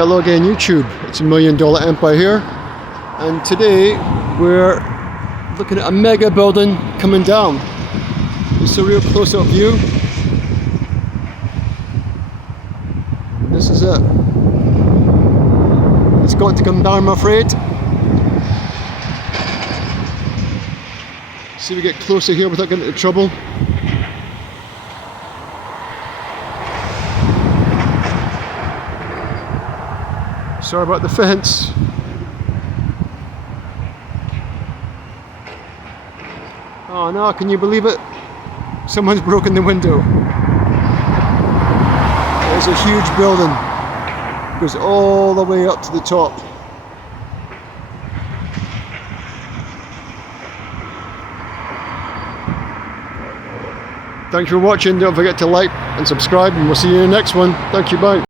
Hello again YouTube, it's $1 Million Empire here, and today we're looking at a mega building coming down. It's a real close-up view. This is it. It's got to come down, I'm afraid. See if we get closer here without getting into trouble. Sorry about the fence. Oh no, can you believe it? Someone's broken the window. There's a huge building. It goes all the way up to the top. Thanks for watching. Don't forget to like and subscribe, and we'll see you in the next one. Thank you, bye.